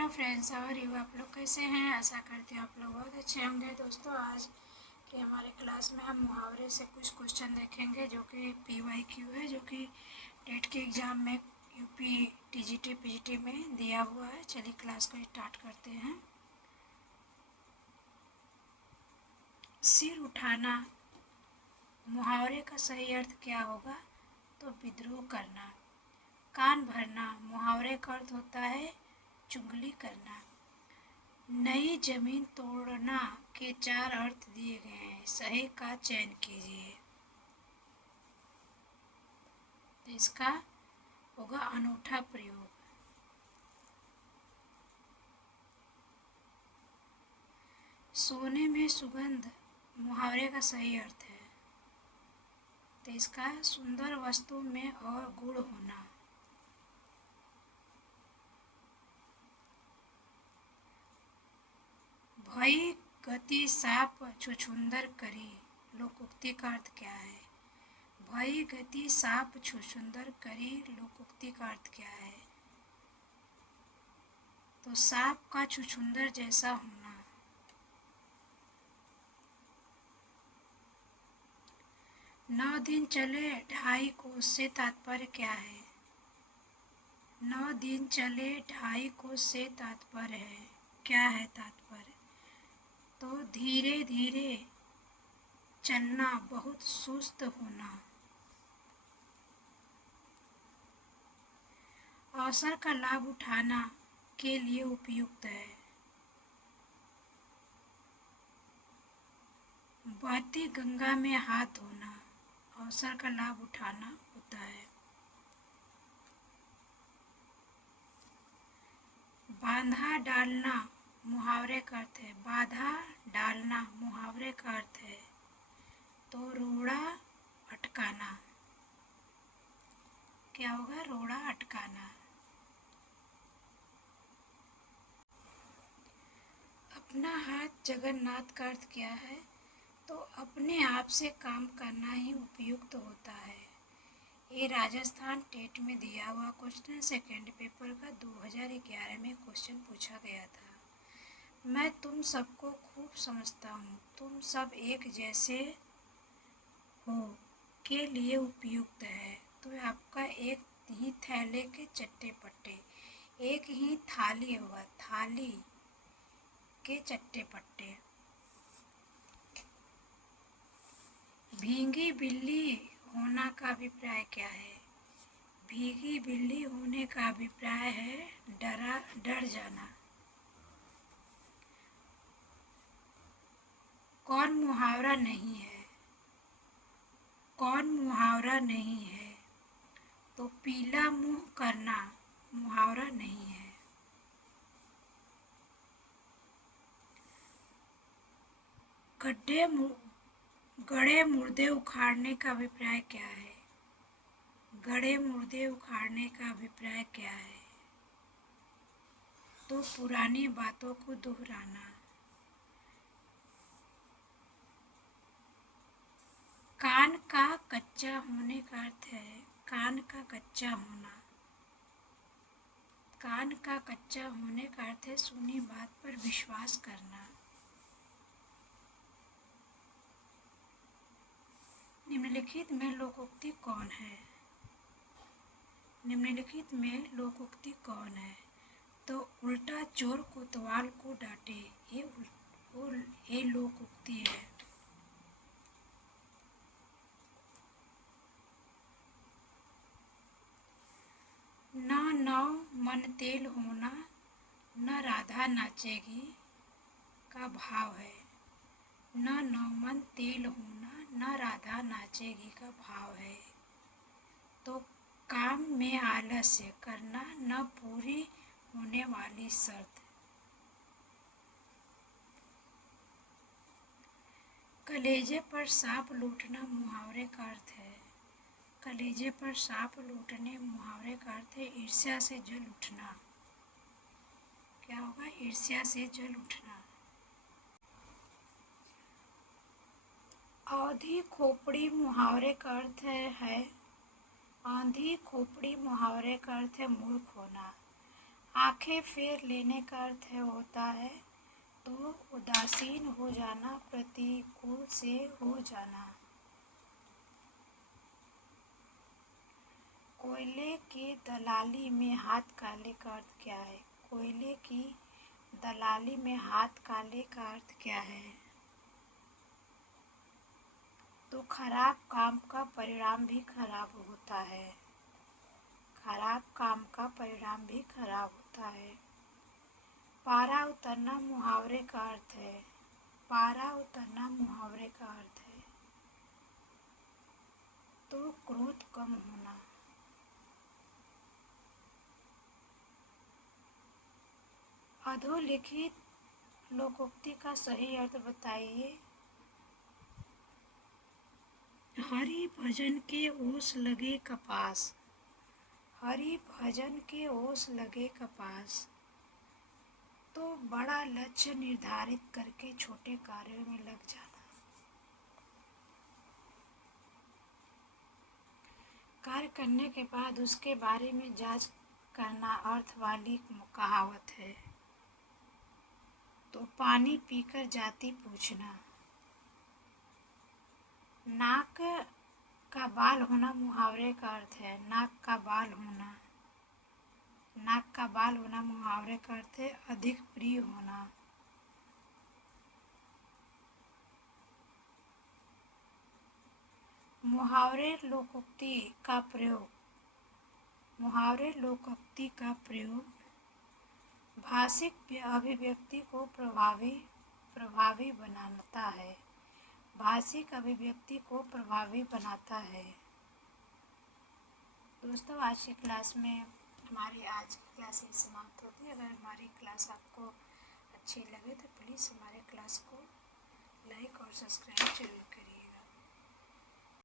Hello friends, और you आप लोग कैसे हैं। आशा करती हूँ आप लोग बहुत अच्छे होंगे। दोस्तों, आज के हमारे क्लास में हम मुहावरे से कुछ क्वेश्चन देखेंगे जो कि PYQ है, जो कि टेट के एग्ज़ाम में यूपी टीजीटी पीजीटी में दिया हुआ है। चलिए क्लास को स्टार्ट करते हैं। सिर उठाना मुहावरे का सही अर्थ क्या होगा? तो विद्रोह करना। कान भरना मुहावरे का अर्थ होता है चुगली करना। नई जमीन तोड़ना के 4 अर्थ दिए गए हैं, सही का चयन कीजिए। तो इसका होगा अनूठा प्रयोग। सोने में सुगंध मुहावरे का सही अर्थ है, तो इसका सुंदर वस्तु में और गुण होना। भई गति साप छुछुंदर करी लोकोक्ति का अर्थ क्या है? भई गति साप छुछुंदर करी लोकोक्ति का अर्थ क्या है? तो सांप का छुछुंदर जैसा होना। 9 दिन चले 2.5 कोस से तात्पर्य क्या है? 9 दिन चले 2.5 कोस से तात्पर्य है, क्या है तात्पर्य? तो धीरे धीरे चलना, बहुत सुस्त होना। अवसर का लाभ उठाना के लिए उपयुक्त है। बहती गंगा में हाथ धोना अवसर का लाभ उठाना होता है। बाधा डालना मुहावरे का अर्थ है। बाधा डालना मुहावरे का अर्थ है तो रोड़ा अटकाना। क्या होगा? रोड़ा अटकाना। अपना हाथ जगन्नाथ का अर्थ क्या है? तो अपने आप से काम करना ही उपयुक्त होता है। ये राजस्थान टेट में दिया हुआ क्वेश्चन, सेकेंड पेपर का 2011 में क्वेश्चन पूछा गया था। मैं तुम सबको खूब समझता हूँ, तुम सब एक जैसे हो के लिए उपयुक्त है। तो आपका एक ही थैले के चट्टे पट्टे, एक ही थाली होगा, थाली के चट्टे पट्टे। भीगी बिल्ली होना का अभिप्राय क्या है? भीगी बिल्ली होने का अभिप्राय है डर जाना। कौन मुहावरा नहीं है? कौन मुहावरा नहीं है? तो पीला मुंह करना मुहावरा नहीं है। गड़े मुर्दे उखाड़ने का अभिप्राय क्या है? गड़े मुर्दे उखाड़ने का अभिप्राय क्या है? तो पुरानी बातों को दोहराना। कान का कच्चा होने का अर्थ है कान का कच्चा होना। कान का कच्चा होने का अर्थ है सुनी बात पर विश्वास करना। निम्नलिखित में लोकोक्ति कौन है? निम्नलिखित में लोकोक्ति कौन है? तो उल्टा चोर कोतवाल को डांटे, ये लोकोक्ति है। न नौ मन तेल होना न राधा नाचेगी का भाव है। न नौ मन तेल होना न राधा नाचेगी का भाव है। तो काम में आलस्य करना न पूरी होने वाली शर्त। कलेजे पर सांप लूटना मुहावरे का अर्थ है। कलेजे पर सांप लूटने मुहावरे का अर्थ है ईर्ष्या से जल उठना। क्या होगा? ईर्ष्या से जल उठना। आंधी खोपड़ी मुहावरे का अर्थ है आंधी खोपड़ी मुहावरे का अर्थ है मूर्ख होना। आंखें फेर लेने का अर्थ होता है तो उदासीन हो जाना, प्रतिकूल से हो जाना। कोयले के दलाली में हाथ काले का अर्थ क्या है? कोयले की दलाली में हाथ काले का अर्थ क्या है? तो खराब काम का परिणाम भी खराब होता है। खराब काम का परिणाम भी खराब होता है। पारा उतरना मुहावरे का अर्थ है। पारा उतरना मुहावरे का अर्थ है तो क्रोध कम होना। अधोलिखित लोकोक्ति का सही अर्थ बताइए। हरि भजन के ओस लगे कपास। हरि भजन के ओस लगे कपास। तो बड़ा लक्ष्य निर्धारित करके छोटे कार्यों में लग जाना। कार्य करने के बाद उसके बारे में जांच करना अर्थ वाली कहावत है। तो पानी पीकर जाति पूछना। नाक का बाल होना मुहावरे का अर्थ है। नाक का बाल होना। नाक का बाल होना मुहावरे का अर्थ है अधिक प्रिय होना। मुहावरे लोकोक्ति का प्रयोग। मुहावरे लोकोक्ति का प्रयोग भाषिक अभिव्यक्ति को प्रभावी बनाता है। भाषिक अभिव्यक्ति को प्रभावी बनाता है। दोस्तों, आज की क्लास में हमारी आज की क्लास ही समाप्त होती है। अगर हमारी क्लास आपको अच्छी लगे तो प्लीज़ हमारे क्लास को लाइक और सब्सक्राइब जरूर करिए।